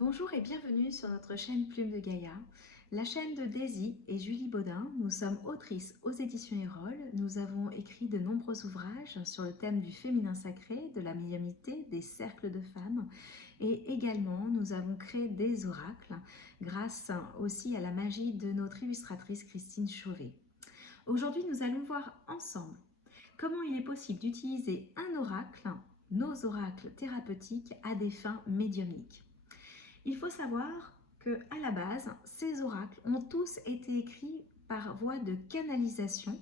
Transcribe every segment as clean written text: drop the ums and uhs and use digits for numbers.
Bonjour et bienvenue sur notre chaîne Plume de Gaïa, la chaîne de Daisy et Julie Baudin. Nous sommes autrices aux éditions Erol. Nous avons écrit de nombreux ouvrages sur le thème du féminin sacré, de la médiumnité, des cercles de femmes et également nous avons créé des oracles grâce aussi à la magie de notre illustratrice Christine Chauvet. Aujourd'hui, nous allons voir ensemble comment il est possible d'utiliser un oracle, nos oracles thérapeutiques, à des fins médiumniques. Il faut savoir que à la base, ces oracles ont tous été écrits par voie de canalisation.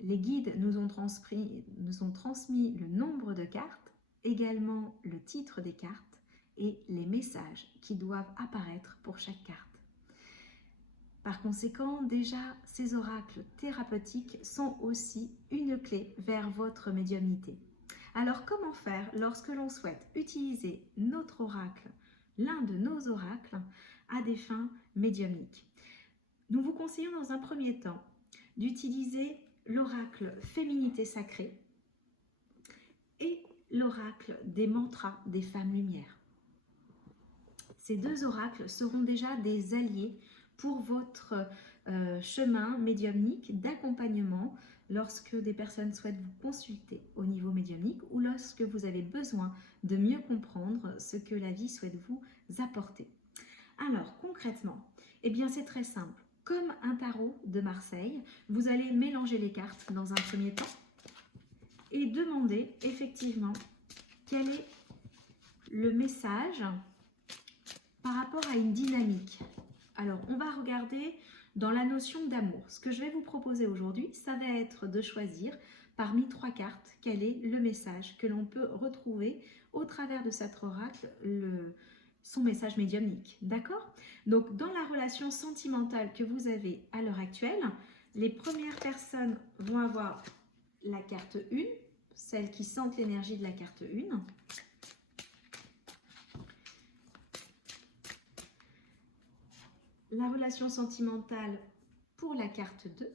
Les guides nous ont transmis le nombre de cartes, également le titre des cartes et les messages qui doivent apparaître pour chaque carte. Par conséquent, déjà, ces oracles thérapeutiques sont aussi une clé vers votre médiumnité. Alors, comment faire lorsque l'on souhaite utiliser notre oracle, l'un de nos oracles, à des fins médiumniques? Nous vous conseillons dans un premier temps d'utiliser l'oracle Féminité Sacrée et l'oracle des mantras des femmes lumière. Ces deux oracles seront déjà des alliés pour votre chemin médiumnique d'accompagnement lorsque des personnes souhaitent vous consulter au niveau médiumnique ou lorsque vous avez besoin de mieux comprendre ce que la vie souhaite vous apporter. Alors concrètement, eh bien c'est très simple. Comme un tarot de Marseille, vous allez mélanger les cartes dans un premier temps et demander effectivement quel est le message par rapport à une dynamique. Alors, on va regarder dans la notion d'amour. Ce que je vais vous proposer aujourd'hui, ça va être de choisir parmi 3 cartes quel est le message que l'on peut retrouver au travers de cet oracle, son message médiumnique. D'accord? Donc, dans la relation sentimentale que vous avez à l'heure actuelle, les premières personnes vont avoir la carte 1, celles qui sentent l'énergie de la carte 1. La relation sentimentale pour la carte 2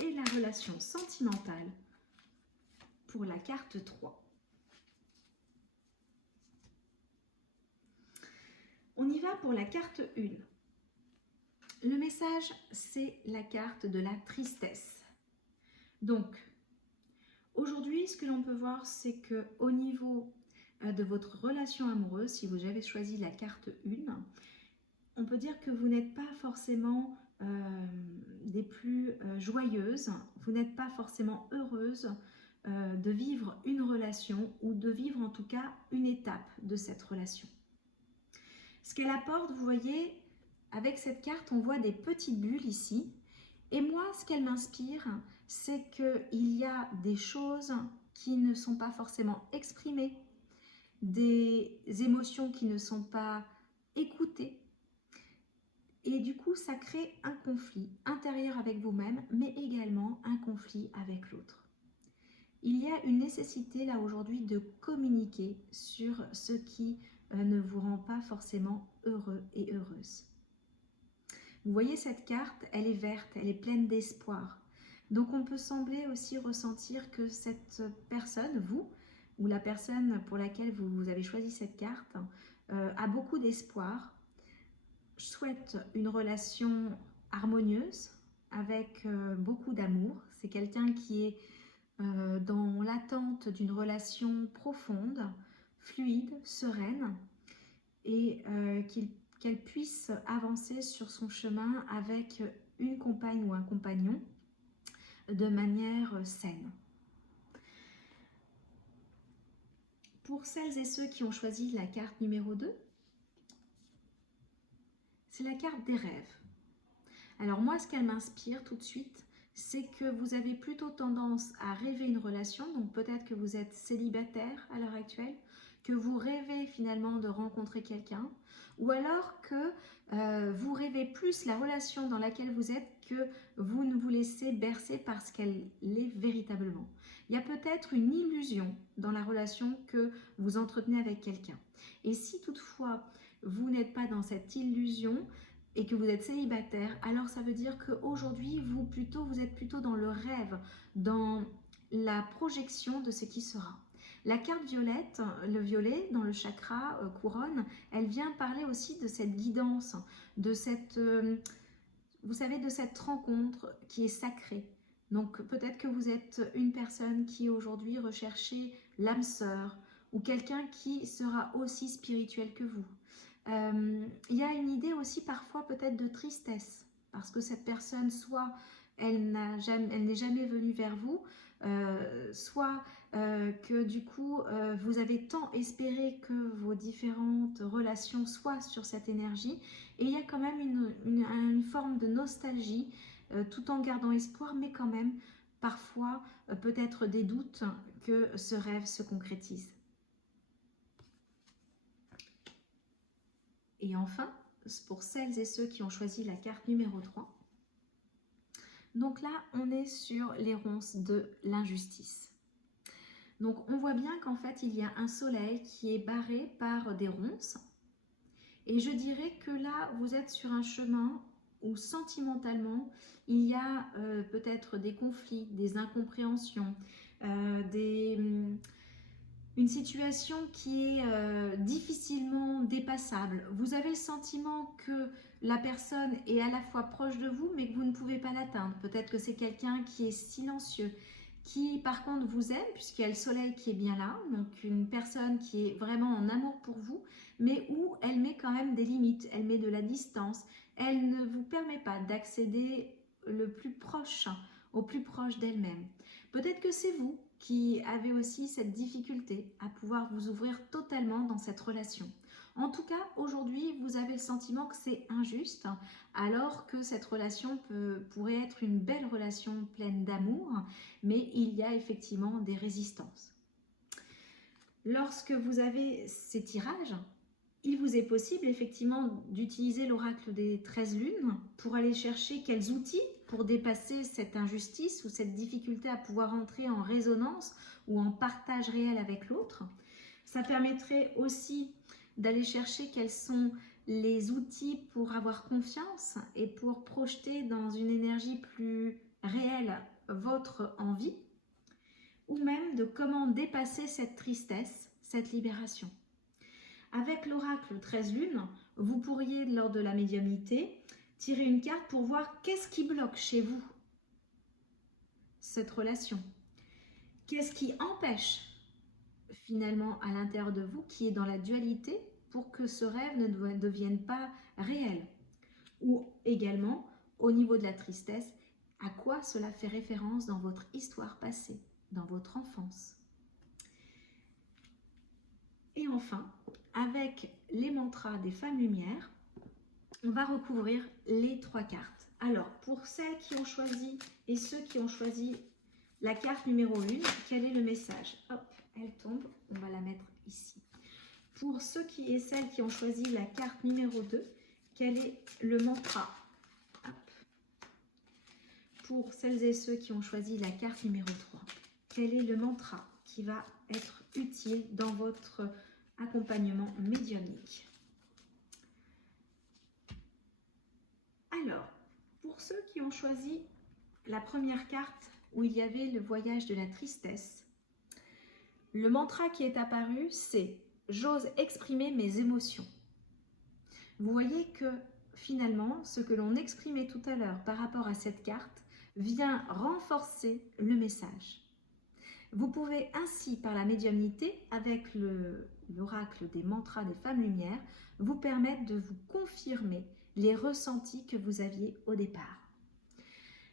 et la relation sentimentale pour la carte 3. On y va pour la carte 1. Le message, c'est la carte de la tristesse. Donc, aujourd'hui, ce que l'on peut voir, c'est qu'au niveau de votre relation amoureuse, si vous avez choisi la carte 1, on peut dire que vous n'êtes pas forcément des plus joyeuses, vous n'êtes pas forcément heureuse de vivre une relation ou de vivre en tout cas une étape de cette relation. Ce qu'elle apporte, vous voyez, avec cette carte, on voit des petites bulles ici. Et moi, ce qu'elle m'inspire, c'est qu'il y a des choses qui ne sont pas forcément exprimées, des émotions qui ne sont pas écoutées. Et du coup, ça crée un conflit intérieur avec vous-même, mais également un conflit avec l'autre. Il y a une nécessité là aujourd'hui de communiquer sur ce qui ne vous rend pas forcément heureux et heureuse. Vous voyez cette carte, elle est verte, elle est pleine d'espoir. Donc on peut sembler aussi ressentir que cette personne, vous, ou la personne pour laquelle vous avez choisi cette carte, a beaucoup d'espoir, souhaite une relation harmonieuse avec beaucoup d'amour. C'est quelqu'un qui est dans l'attente d'une relation profonde, fluide, sereine et qu'elle puisse avancer sur son chemin avec une compagne ou un compagnon de manière saine. Pour celles et ceux qui ont choisi la carte numéro 2, c'est la carte des rêves. Alors moi, ce qu'elle m'inspire tout de suite, c'est que vous avez plutôt tendance à rêver une relation, donc peut-être que vous êtes célibataire à l'heure actuelle, que vous rêvez finalement de rencontrer quelqu'un, ou alors que vous rêvez plus la relation dans laquelle vous êtes que vous ne vous laissez bercer par ce qu'elle est véritablement. Il y a peut-être une illusion dans la relation que vous entretenez avec quelqu'un. Et si toutefois vous n'êtes pas dans cette illusion, et que vous êtes célibataire, alors ça veut dire qu'aujourd'hui, vous êtes plutôt dans le rêve, dans la projection de ce qui sera. La carte violette, le violet dans le chakra couronne, elle vient parler aussi de cette guidance, de cette, vous savez, de cette rencontre qui est sacrée. Donc peut-être que vous êtes une personne qui aujourd'hui recherchez l'âme sœur ou quelqu'un qui sera aussi spirituel que vous. Il y a une idée aussi parfois peut-être de tristesse parce que cette personne, soit elle n'est jamais venue vers vous, soit que du coup vous avez tant espéré que vos différentes relations soient sur cette énergie, et il y a quand même une forme de nostalgie tout en gardant espoir, mais quand même parfois peut-être des doutes que ce rêve se concrétise. Et enfin, pour celles et ceux qui ont choisi la carte numéro 3, donc là, on est sur les ronces de l'injustice. Donc on voit bien qu'en fait, il y a un soleil qui est barré par des ronces. Et je dirais que là, vous êtes sur un chemin où sentimentalement, il y a peut-être des conflits, des incompréhensions, une situation qui est difficilement dépassable. Vous avez le sentiment que la personne est à la fois proche de vous, mais que vous ne pouvez pas l'atteindre. Peut-être que c'est quelqu'un qui est silencieux, qui par contre vous aime, puisqu'il y a le soleil qui est bien là, donc une personne qui est vraiment en amour pour vous, mais où elle met quand même des limites, elle met de la distance, elle ne vous permet pas d'accéder le plus proche, au plus proche d'elle-même. Peut-être que c'est vous qui avez aussi cette difficulté à pouvoir vous ouvrir totalement dans cette relation. En tout cas, aujourd'hui, vous avez le sentiment que c'est injuste, alors que cette relation pourrait être une belle relation pleine d'amour, mais il y a effectivement des résistances. Lorsque vous avez ces tirages, il vous est possible effectivement d'utiliser l'oracle des 13 lunes pour aller chercher quels outils pour dépasser cette injustice ou cette difficulté à pouvoir entrer en résonance ou en partage réel avec l'autre. Ça permettrait aussi d'aller chercher quels sont les outils pour avoir confiance et pour projeter dans une énergie plus réelle votre envie, ou même de comment dépasser cette tristesse, cette libération. Avec l'oracle 13 lunes, vous pourriez, lors de la médiumnité, tirer une carte pour voir qu'est-ce qui bloque chez vous cette relation. Qu'est-ce qui empêche finalement à l'intérieur de vous, qui est dans la dualité, pour que ce rêve ne devienne pas réel. Ou également, au niveau de la tristesse, à quoi cela fait référence dans votre histoire passée, dans votre enfance. Et enfin, avec les mantras des femmes lumière, on va recouvrir les 3 cartes. Alors, pour celles qui ont choisi et ceux qui ont choisi la carte numéro 1, quel est le message? Hop, elle tombe, on va la mettre ici. Pour ceux et celles qui ont choisi la carte numéro 2, quel est le mantra? Hop. Pour celles et ceux qui ont choisi la carte numéro 3, quel est le mantra qui va être utile dans votre accompagnement médiumnique? Alors, pour ceux qui ont choisi la première carte où il y avait le voyage de la tristesse, le mantra qui est apparu, c'est « J'ose exprimer mes émotions ». Vous voyez que finalement, ce que l'on exprimait tout à l'heure par rapport à cette carte vient renforcer le message. Vous pouvez ainsi, par la médiumnité, avec l'oracle des mantras des femmes lumière, vous permettre de vous confirmer les ressentis que vous aviez au départ.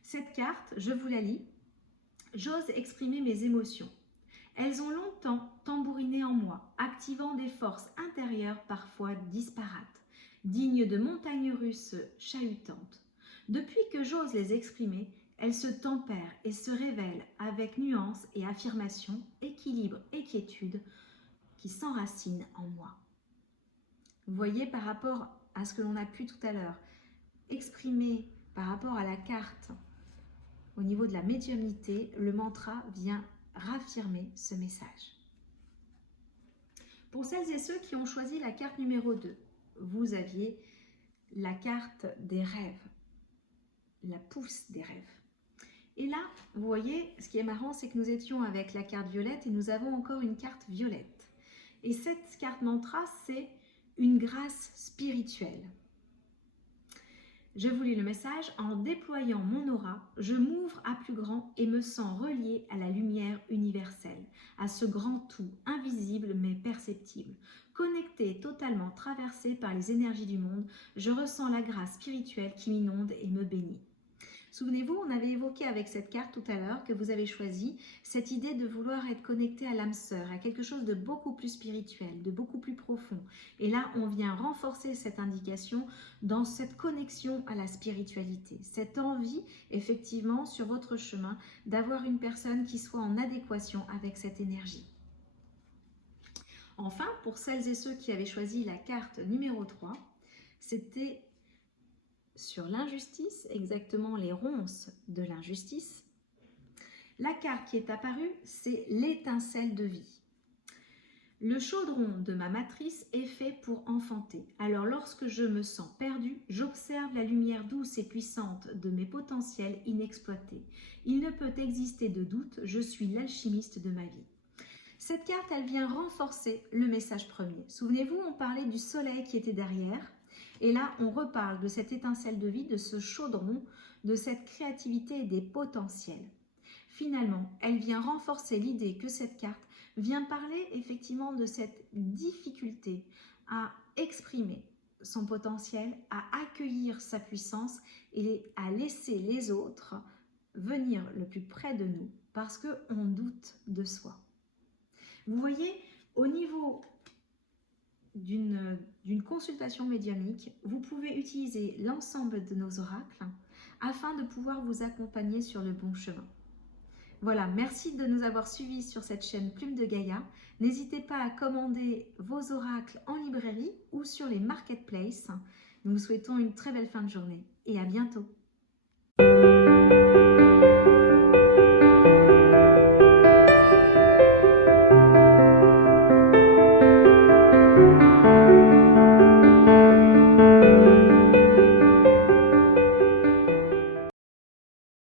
Cette carte, je vous la lis. « J'ose exprimer mes émotions. Elles ont longtemps tambouriné en moi, activant des forces intérieures parfois disparates, dignes de montagnes russes chahutantes. Depuis que j'ose les exprimer, elles se tempèrent et se révèlent avec nuance et affirmation, équilibre et quiétude qui s'enracinent en moi. » Vous voyez, par rapport à ce que l'on a pu tout à l'heure exprimer par rapport à la carte au niveau de la médiumnité, le mantra vient raffirmer ce message. Pour celles et ceux qui ont choisi la carte numéro 2, vous aviez la carte des rêves, la pousse des rêves. Et là, vous voyez, ce qui est marrant, c'est que nous étions avec la carte violette et nous avons encore une carte violette. Et cette carte mantra, c'est une grâce spirituelle. Je vous lis le message. En déployant mon aura, je m'ouvre à plus grand et me sens relié à la lumière universelle, à ce grand tout, invisible mais perceptible. Connecté et totalement traversé par les énergies du monde, je ressens la grâce spirituelle qui m'inonde et me bénit. Souvenez-vous, on avait évoqué avec cette carte tout à l'heure que vous avez choisi cette idée de vouloir être connecté à l'âme sœur, à quelque chose de beaucoup plus spirituel, de beaucoup plus profond. Et là, on vient renforcer cette indication dans cette connexion à la spiritualité, cette envie, effectivement, sur votre chemin, d'avoir une personne qui soit en adéquation avec cette énergie. Enfin, pour celles et ceux qui avaient choisi la carte numéro 3, c'était sur l'injustice, exactement les ronces de l'injustice. La carte qui est apparue, c'est l'étincelle de vie. Le chaudron de ma matrice est fait pour enfanter. Alors lorsque je me sens perdue, j'observe la lumière douce et puissante de mes potentiels inexploités. Il ne peut exister de doute, je suis l'alchimiste de ma vie. Cette carte, elle vient renforcer le message premier. Souvenez-vous, on parlait du soleil qui était derrière. Et là, on reparle de cette étincelle de vie, de ce chaudron, de cette créativité et des potentiels. Finalement, elle vient renforcer l'idée que cette carte vient parler effectivement de cette difficulté à exprimer son potentiel, à accueillir sa puissance et à laisser les autres venir le plus près de nous parce qu'on doute de soi. Vous voyez, au niveau d'une consultation médiumnique, vous pouvez utiliser l'ensemble de nos oracles afin de pouvoir vous accompagner sur le bon chemin. Voilà, merci de nous avoir suivis sur cette chaîne Plume de Gaïa. N'hésitez pas à commander vos oracles en librairie ou sur les marketplaces. Nous vous souhaitons une très belle fin de journée et à bientôt.